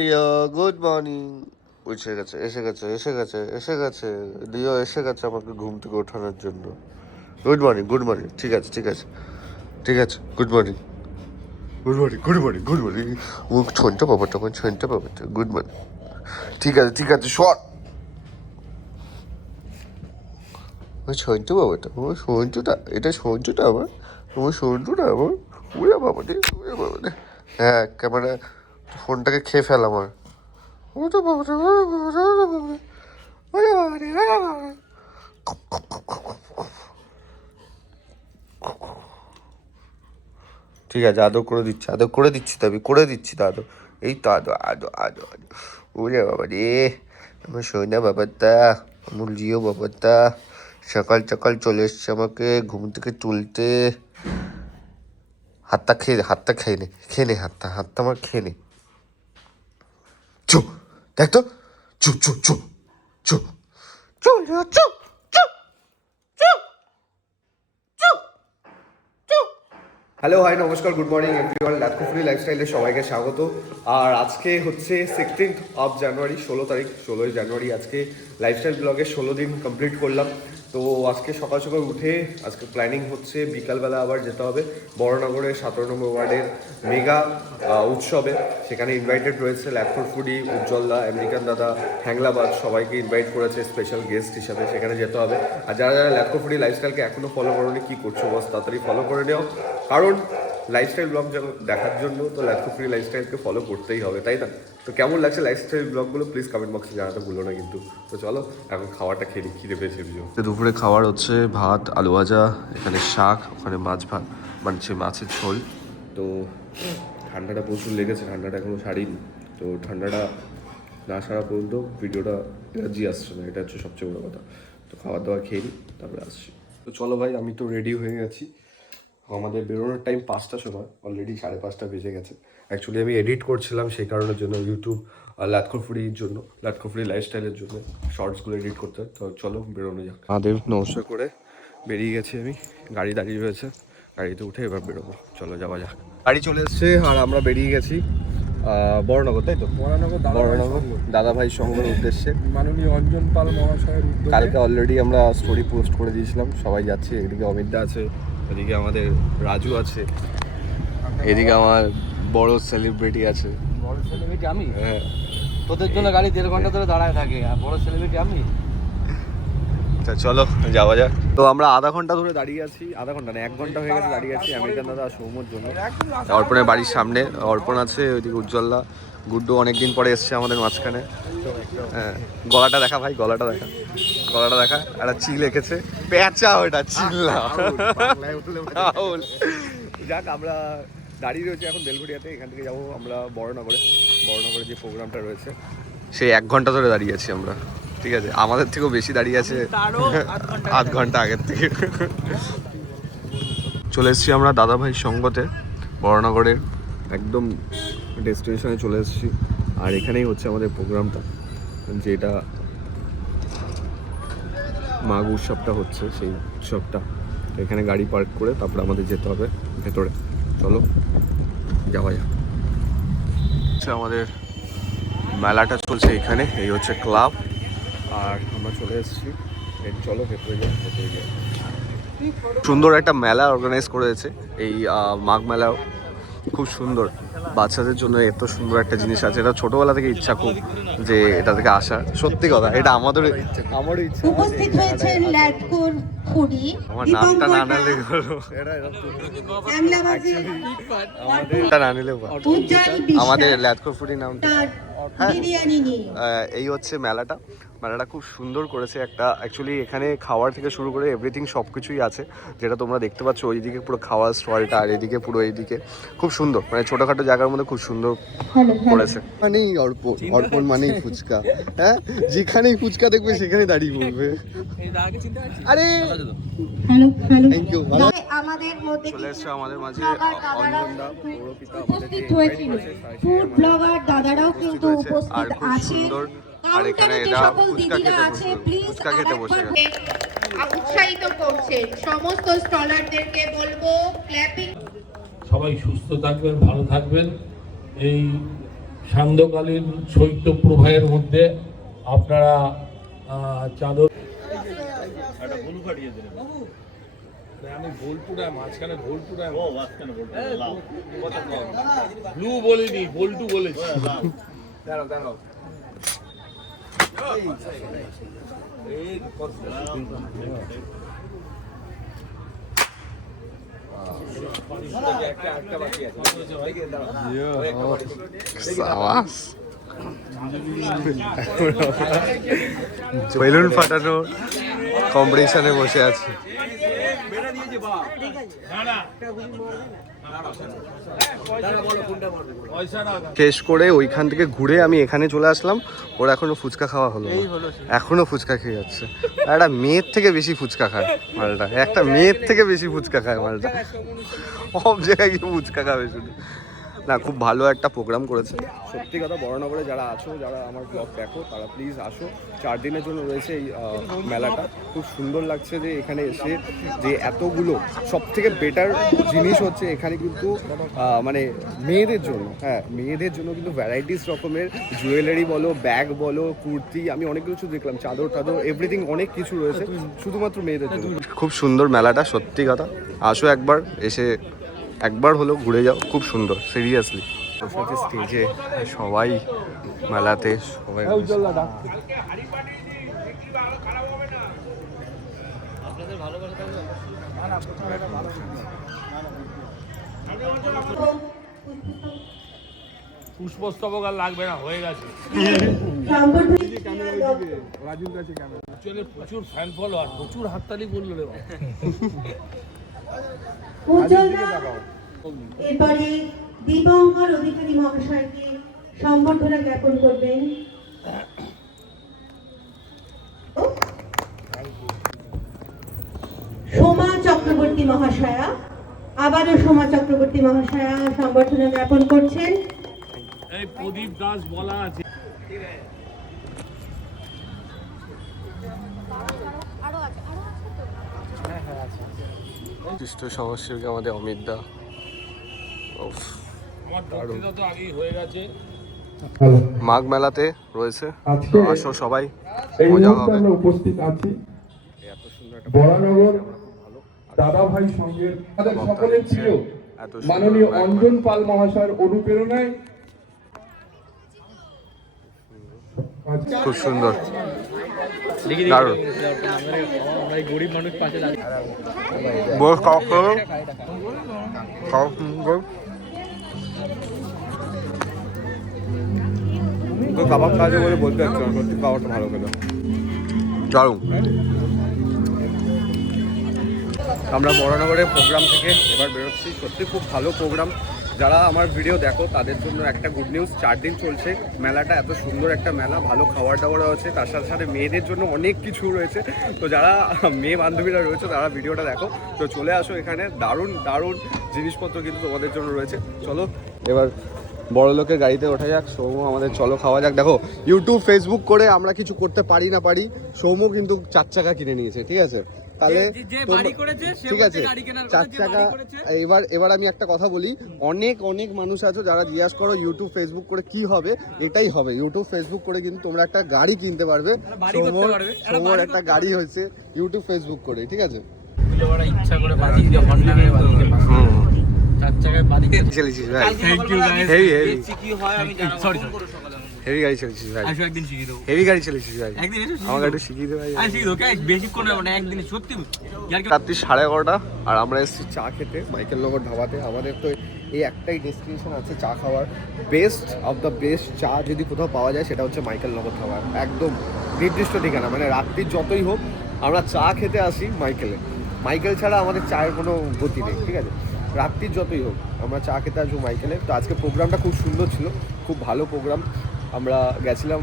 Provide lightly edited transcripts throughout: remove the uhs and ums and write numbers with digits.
লিও good morning. এসে গেছে এসে গেছে এসে গেছে এসে গেছে লিও এসে গেছে আমাকে ঘুম থেকে ওঠানোর জন্য। Good morning good morning. ঠিক আছে ঠিক আছে ঠিক আছে good morning good morning good morning good morning. মুখ ছনটা বাবাটা আমার ছনটা বাবাটা গুড মর্নিং। ঠিক আছে শর সঞ্জু বাবাটা আমার সঞ্জুটা, এটা সঞ্জুটা আমার সঞ্জুটা আমার উড়ে বাবা রে উড়ে বাবা রে। হ্যাঁ ক্যামেরা ফোনটাকে খেয়ে ফেল আমার। ওটা বাবা রে ওরে বাবা রে ওরে বাবা রে ওরে বাবা রে ওরে বাবা রে। ঠিক আছে আদর করে দিচ্ছি তো আমি করে দিচ্ছি তো আদর। এই তো আদর আদর আদর আদর ওরে বাবা রে আমার সোনা বাবাটা আমার লিও বাবাটা সকাল সকাল চলে এসছে আমাকে ঘুম থেকে তুলতে। হাতটা খেয়ে নে হাতটা আমার খেয়ে নে। চুপ দেখ তো চুপ চুপ চুপ চুপ চুপ চুপ চুপ চুপ চুপ চুপ। হ্যালো হাই নমস্কার গুড মর্নিং এভরিওয়ান, লাটকুফুলি লাইফস্টাইলে সবাইকে স্বাগত। আর আজকে হচ্ছে 16th অফ জানুয়ারি, 16ই জানুয়ারি। আজকে লাইফস্টাইল ব্লগের 16 দিন কমপ্লিট করলাম। তো আজকে সকাল সকাল উঠে আজকে প্ল্যানিং হচ্ছে বিকালবেলা আবার যেতে হবে বড়নগরের 17 নম্বর ওয়ার্ডের মেগা উৎসবে। সেখানে ইনভাইটেড রয়েছে ল্যাটফোর ফুডি, উজ্জ্বলদা, আমেরিকান দাদা, হ্যাংলাবাদ, সবাইকে ইনভাইট করেছে স্পেশাল গেস্ট হিসাবে। সেখানে যেতে হবে। আর যারা যারা ল্যাটফোর ফুডি লাইফস্টাইলকে এখনও ফলো করোনি, কী করছো বস, তাড়াতাড়ি ফলো করে নেও। কারণ লাইফস্টাইল ব্লগ দেখার জন্য তো ল্যাটফোর ফুডি লাইফস্টাইলকে ফলো করতেই হবে, তাই না? তো কেমন লাগছে লাইফস্টাইল ব্লগগুলো প্লিজ কমেন্ট বক্সে জানাতে ভুলো না কিন্তু। তো চলো এখন খাওয়াটা খেয়ে খিদে পেয়েছে ভীষণ। দুপুরে খাওয়ার হচ্ছে ভাত, আলু ভাজা, এখানে শাক, ওখানে মাছ ভাত মানে মাছের ঝোল। তো ঠান্ডাটা প্রচুর লেগেছে, ঠান্ডাটা এখনও সারিনি। তো ঠান্ডাটা না সারা পর্যন্ত ভিডিওটা এনার্জি আসছে না, এটা হচ্ছে সবচেয়ে বড়ো কথা। তো খাবার দাবার খেয়ে নিই তারপরে আসছি। তো চলো ভাই, আমি তো রেডি হয়ে গেছি। আমাদের বেরোনোর টাইম 5টার সময়, অলরেডি 5:30 বেজে গেছে। অ্যাকচুয়ালি আমি এডিট করছিলাম সেই কারণের জন্য, ইউটিউব লাটখোর ফুডির জন্য, লাটখোর ফুডি লাইফস্টাইলের জন্য শর্টসগুলো এডিট করতে। তো চলো বেরোনো যাক। আমাদের নমস্কার করে বেরিয়ে গেছি আমি, গাড়ি দাঁড়িয়ে রয়েছে, গাড়িতে উঠে এবার বেরোবো। চলো যাওয়া যাক। গাড়ি চলে এসছে আর আমরা বেরিয়ে গেছি বড়নগর, তাই তো? বড়নগর দাদাভাই সংঘের উদ্দেশ্যে, মাননীয় অঞ্জন পাল মহাশয়ের উদ্যোগে। কালকে অলরেডি আমরা স্টোরি পোস্ট করে দিয়েছিলাম, সবাই যাচ্ছি। এদিকে অমিতদা আছে, এদিকে আমাদের রাজু আছে, এদিকে আমার বড় সেলিব্রিটি আছে। বড় সেলিব্রিটি আমি? হ্যাঁ, তোদের জন্য গাড়ি 1.5 ঘন্টা ধরে দাঁড়ায় থাকে, আর বড় সেলিব্রিটি আমি? চলো যাওয়া যাক। তো আমরা আধা ঘন্টা ধরে দাঁড়িয়ে আছি, আধা ঘন্টা না 1 ঘন্টা হয়ে গেছে দাঁড়িয়ে আছি আমেরিকান দাদা সৌম্যর জন্য। অর্পণের বাড়ির সামনে অর্পণ আছে, ওইদিকে উজ্জ্বলদা, গুড্ডু অনেকদিন পরে এসছে আমাদের মাঝখানে। হ্যাঁ, গলাটা দেখা ভাই, গলাটা দেখা একটা চিল এঁকেছে, পেঁচা ওটা চিল না। যাক, আমরা দাঁড়িয়ে রয়েছি এখন বেলঘড়িয়াতে। এখান থেকে যাবো আমরা বড়নগরে যে প্রোগ্রামটা রয়েছে, সেই 1 ঘন্টা ধরে দাঁড়িয়ে আছি আমরা। ঠিক আছে, আমাদের থেকেও বেশি দাঁড়িয়ে আছে, 8 ঘন্টা আগের থেকে। চলে এসেছি আমরা দাদাভাই সঙ্গতে, বড়নগরের একদম ডেস্টিনেশনে চলে এসেছি। আর এখানেই হচ্ছে আমাদের প্রোগ্রামটা, যেটা মাঘ উৎসবটা হচ্ছে, সেই উৎসবটা। এখানে গাড়ি পার্ক করে তারপরে আমাদের যেতে হবে ভেতরে। চলো যাওয়া যাক। আমাদের মেলাটা চলছে এখানে, এই হচ্ছে ক্লাব। আর আমরা চলে এসেছি, চলো ভেতরে যাই। সুন্দর একটা মেলা অর্গানাইজ করেছে এই মাঘ মেলাও, খুব সুন্দর। বাচ্চাদের জন্য এত সুন্দর একটা জিনিস আছে, এটা ছোটবেলা থেকে ইচ্ছা খুব যে এটা থেকে আসার। সত্যি কথা, এটা আমারও ইচ্ছা। উপস্থিত হয়েছেন ল্যাটকোর ফুডি, আমার নামটা না নিলে হলো, আমাদের ল্যাটকোর ফুডি নামটা। এই হচ্ছে মেলাটা খুব সুন্দর করেছে একটা। অ্যাকচুয়ালি এখানে খাওয়ার থেকে শুরু করে এভরিথিং সব কিছুই আছে, যেটা তোমরা দেখতে পাচ্ছ। ওইদিকে পুরো খাওয়ার স্টলটা, আর এদিকে পুরো এইদিকে খুব সুন্দর, মানে ছোটোখাটো জায়গার মধ্যে খুব সুন্দর করেছে। মানেই অর্পণ মানেই ফুচকা। হ্যাঁ, যেখানেই ফুচকা দেখবে সেখানে দাঁড়িয়ে পড়বে। আরে থ্যাংক ইউ। আমাদের মধ্যে চলে এসছে আমাদের মাঝে অঞ্জনদা, উপস্থিত হয়েছিল। ফুড ব্লগার দাদারাও কিন্তু উপস্থিত আছে। আর এখানে এরা ফুচকা খেতে বসে গেছে। উৎসাহিত করছেন সমস্ত স্টলারদেরকে বলবো ক্ল্যাপিং। সবাই সুস্থ থাকবেন, ভালো থাকবেন। এই সান্ধ্যকালীন শৈত্য প্রবাহের মধ্যে আপনারা চাদর আমি ভোলপুরায় মাঝখানে ভোলপুরায় ব্লু বলিনি বল্টু বলেছি। বেলুন ফাটানো কম্পিটিশনে বসে আছে। শেষ করে ওইখান থেকে ঘুরে আমি এখানে চলে আসলাম। ওর এখনো ফুচকা খাওয়া হলো, এখনো ফুচকা খেয়ে যাচ্ছে। একটা মেয়ের থেকে বেশি ফুচকা খায় মালটা, একটা মেয়ের থেকে বেশি ফুচকা খায় মালটা। সব জায়গায় গিয়ে ফুচকা খাবে শুধু। না, খুব ভালো একটা প্রোগ্রাম করেছে সত্যি কথা। বরানগরে যারা আছো, যারা আমার ব্লগ দেখো, তারা প্লিজ আসো। 4 দিনের জন্য রয়েছে এই মেলাটা। খুব সুন্দর লাগছে যে এখানে এসে যে এতগুলো সব থেকে বেটার জিনিস হচ্ছে এখানে কিন্তু মানে মেয়েদের জন্য, হ্যাঁ মেয়েদের জন্য কিন্তু ভ্যারাইটিস রকমের জুয়েলারি বলো, ব্যাগ বলো, কুর্তি, আমি অনেক কিছু দেখলাম, চাদর টাদর এভরিথিং অনেক কিছু রয়েছে শুধুমাত্র মেয়েদের জন্য। খুব সুন্দর মেলাটা সত্যি কথা। আসো একবার, এসে একবার হলো ঘুরে যাও, খুব সুন্দর সিরিয়াসলি। স্টেজে সবাই মেলাতে সবাই পুষ্পস্তবক আর লাগবে না, হয়ে গেছে। প্রচুর ফ্যান ফলোয়ার, প্রচুর হাততালি করলো রে। এরপরে দীপঙ্কর অধিকারী মহাশয়কে সম্বর্ধনা জ্ঞাপন করবেন। সোমা চক্রবর্তী মহাশয়া, আবারও সোমা চক্রবর্তী মহাশয়া সম্বর্ধনা জ্ঞাপন করছেন। এই প্রদীপ দাস বলা আছে। বিশিষ্ট সমাজসেবী আমাদের অমিত দা। মাঘ মেলাতে রয়েছে, আসো সবাই, মজা হবে। উপস্থিত আছি বরানগর দাদাভাই সংঘের সকলের প্রিয় মাননীয় অঞ্জন পাল মহাশয়ের অনুপ্রেরণায় খুব সুন্দর, দারুণ। গরিব মানুষ পাশে তো কাবাব খাওয়া বলে বলতে পারছি না, সত্যি খাবারটা ভালো খেলো, দারুণ। আমরা বরানগরের প্রোগ্রাম থেকে এবার বেরোচ্ছি। সত্যি খুব ভালো প্রোগ্রাম। যারা আমার ভিডিও দেখো তাদের জন্য একটা গুড নিউজ, 4 দিন চলছে মেলাটা। এত সুন্দর একটা মেলা, ভালো খাবার দাবারও আছে, তার সাথে সাথে মেয়েদের জন্য অনেক কিছু রয়েছে। তো যারা মেয়ে বান্ধবীরা রয়েছে তারা ভিডিওটা দেখো, তো চলে আসো এখানে। দারুণ দারুণ জিনিসপত্র কিন্তু তোমাদের জন্য রয়েছে। চলো এবার বড় লোকের গাড়িতে ওঠা যাক। সৌম্য আমাদের চলো খাওয়া যাক। দেখো ইউটিউব ফেসবুক করে আমরা কিছু করতে পারি না পারি, সৌম্য কিন্তু 4 চাকা কিনে নিয়েছে, ঠিক আছে? তাহলে ঠিক আছে 4 চাকা। এবার আমি একটা কথা বলি, অনেক অনেক মানুষ আছো যারা জিজ্ঞাসা করো ইউটিউব ফেসবুক করে কি হবে। এটাই হবে, ইউটিউব ফেসবুক করে কিন্তু তোমরা একটা গাড়ি কিনতে পারবে। সৌম্যর একটা গাড়ি হয়েছে ইউটিউব ফেসবুক করে, ঠিক আছে? ইচ্ছা করে বাজি দিয়ে হন্ডা করে বাজি দিয়ে 4 চাকায় বাজি দিয়ে চলেছিস ভাই, থ্যাংক ইউ গাইস। কি হয় আমি জানি, সরি হেভি গাড়ি চালিয়েছিস ভাই, আসো একদিন শিখিয়ে দেবো। হেভি গাড়ি চালিয়েছিস ভাই, একদিন এসে আমাকে একটু শিখিয়ে দে ভাই। আমি শিখিয়ে দেবো, বেশিক্ষণ না, একদিন সত্যি। রাত্রি 11:30 আর আমরা এসেছি চা খেতে মাইকেল নগর ধাবাতে। আমাদের তো এই একটাই ডেস্টিনেশন আছে চা খাওয়ার, বেস্ট অফ দ্য বেস্ট চা যদি কোথাও পাওয়া যায় সেটা হচ্ছে মাইকেল নগর ধাবা। একদম নির্দিষ্ট ঠিকানা, মানে রাত্রির যতই হোক আমরা চা খেতে আসি মাইকেলে। মাইকেল ছাড়া আমাদের চায়ের কোনো গতি নেই, ঠিক আছে? রাত্রির যতই হোক আমরা চা খেতে আসবো মাইকেলে। তো আজকে প্রোগ্রামটা খুব সুন্দর ছিল, খুব ভালো প্রোগ্রাম। আমরা গেছিলাম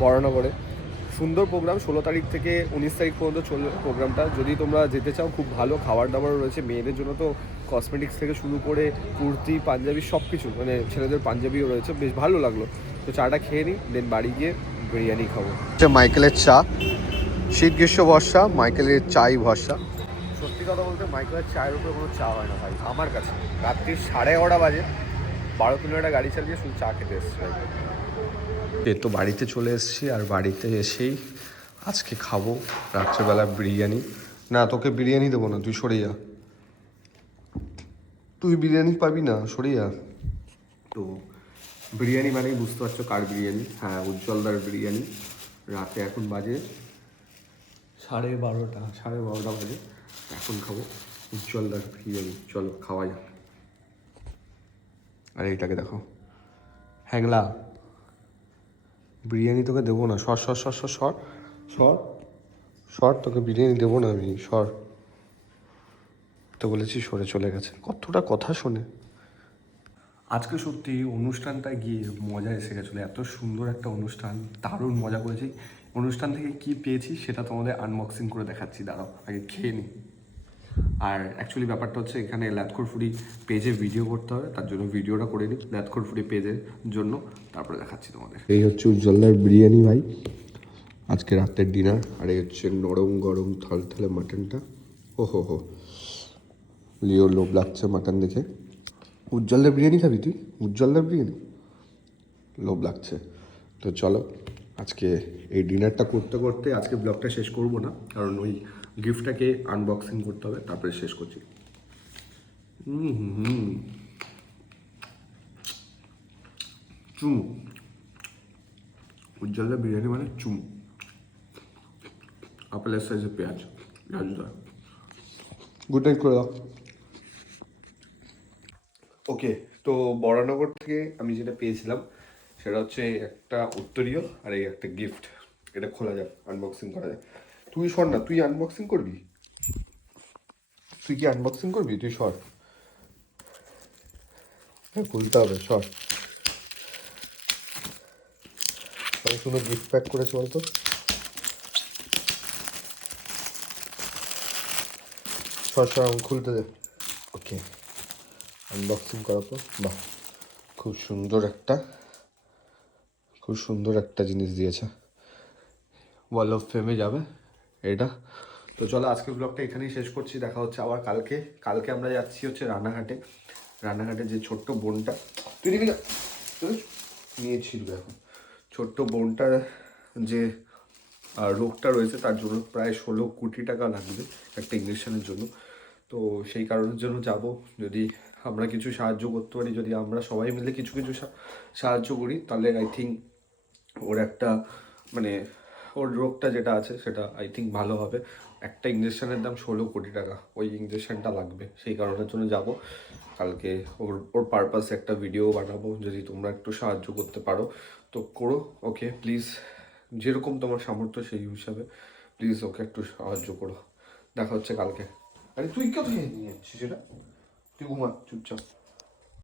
বরানগরে, সুন্দর প্রোগ্রাম। 16 তারিখ থেকে 19 তারিখ পর্যন্ত চলবে প্রোগ্রামটা। যদি তোমরা যেতে চাও, খুব ভালো খাবার দাবারও রয়েছে। মেয়েদের জন্য তো কসমেটিক্স থেকে শুরু করে কুর্তি, পাঞ্জাবি সব কিছু, মানে ছেলেদের পাঞ্জাবিও রয়েছে। বেশ ভালো লাগলো। তো চাটা খেয়ে নিই, দেন বাড়ি গিয়ে বিরিয়ানি খাবো। মাইকেলের চা, শীত গ্রীষ্ম বর্ষা মাইকেলের চাই ভরসা। সত্যি কথা বলতে মাইকেলের চায়ের উপরে কোনো চা হয় না ভাই আমার কাছে। রাত্রির 11:30 বাজে, 12-15 গাড়ি চালিয়ে শুধু চা খেতে এসেছি। তো বাড়িতে চলে এসেছি, আর বাড়িতে এসেই আজকে খাবো রাত্রেবেলা বিরিয়ানি। না, তোকে বিরিয়ানি দেবো না, তুই সরে যা, তুই বিরিয়ানি পাবি না, সরে যা। তো বিরিয়ানি মানেই বুঝতে পারছো কার বিরিয়ানি, হ্যাঁ উজ্জ্বলদার বিরিয়ানি। রাতে এখন বাজে 12:30 বাজে, এখন খাবো উজ্জ্বলদার বিরিয়ানি। চলো খাওয়া যাক। আরে এটাকে দেখো, হ্যাংলা বিরিয়ানি তোকে দেবো না, সর সর সর সর সর সর সর, তোকে বিরিয়ানি দেবো না আমি, সর। তো বলেছি সরে চলে গেছে, কতটা কথা শোনে। আজকে সত্যি অনুষ্ঠানটায় গিয়ে মজা এসে গেছিলো, এত সুন্দর একটা অনুষ্ঠান, দারুণ মজা করেছি। অনুষ্ঠান থেকে কি পেয়েছি সেটা তোমাদের আনবক্সিং করে দেখাচ্ছি, দাঁড়াও আগে খেয়ে নিই। আর অ্যাকচুয়ালি ব্যাপারটা হচ্ছে এখানে ল্যাথখোর ফুডি পেজে ভিডিও করতে হবে, তার জন্য ভিডিওটা করে নিই ল্যাথখোর ফুডি পেজের জন্য, তারপরে দেখাচ্ছি তোমাদের। এই হচ্ছে উজ্জ্বলদার বিরিয়ানি ভাই, আজকে রাতের ডিনার। আর এই হচ্ছে নরম গরম থলথলে মাটনটা। ও হো, লিও লোভ লাগছে মাটন দেখে। উজ্জ্বলদার বিরিয়ানি খাবি তুই? উজ্জ্বলদার বিরিয়ানি লোভ লাগছে। তো চলো আজকে এই ডিনারটা করতে করতে আজকে ব্লগটা শেষ করব না, কারণ ওই গিফটটাকে আনবক্সিং করতে হবে, তারপরে শেষ করছি। চুমু, উজ্জ্বলদার বিরিয়ানি মানে চুমু। আপেলের সাইজের পেঁয়াজ দেয়। গুড নাইট করে দাও। ওকে, তো বরানগর থেকে আমি যেটা পেয়েছিলাম সেটা হচ্ছে একটা উত্তরীয় আর এই একটা গিফট। এটা খোলা যাক, আনবক্সিং করা যায়। তুই সর না, তুই আনবক্সিং করবি? তুই কি আনবক্সিং করবি? তুই সর, হ্যাঁ খুলতে হবে, সর। আমি শুধু গিফট প্যাক করেছি বলতো। সর সর, আমি খুলতে দে। ওকে, আনবক্সিং করার পর বাহ, খুব সুন্দর একটা জিনিস দিয়েছে, ওয়াল অফ ফেমে যাবে এটা। তো চলো আজকের ব্লগটা এখানেই শেষ করছি, দেখা হচ্ছে আবার কালকে আমরা যাচ্ছি হচ্ছে রানাঘাটে যে ছোট্ট বোনটা, তুই নিবি না, নিয়েছিল এখন, ছোট্ট বোনটার যে রোগটা রয়েছে তার জন্য প্রায় 16 কোটি টাকা লাগবে একটা ইঞ্জেকশনের জন্য। তো সেই কারণের জন্য যাব, যদি আমরা কিছু সাহায্য করতে পারি, যদি আমরা সবাই মিলে কিছু সাহায্য করি, তাহলে আই থিঙ্ক ওর একটা মানে ওর রোগটা যেটা আছে সেটা আই থিঙ্ক ভালো হবে। একটা ইঞ্জেকশনের দাম 16 কোটি টাকা, ওই ইঞ্জেকশনটা লাগবে, সেই কারণের জন্য যাব কালকে। ওর পারপাসে একটা ভিডিও বানাবো, যদি তোমরা একটু সাহায্য করতে পারো তো করো। ওকে প্লিজ, যেরকম তোমার সামর্থ্য সেই হিসাবে প্লিজ ওকে একটু সাহায্য করো। দেখা হচ্ছে কালকে। আরে তুই কোথায় নিয়ে যাচ্ছিস সেটা? তুই ঘুমা চুপচাপ।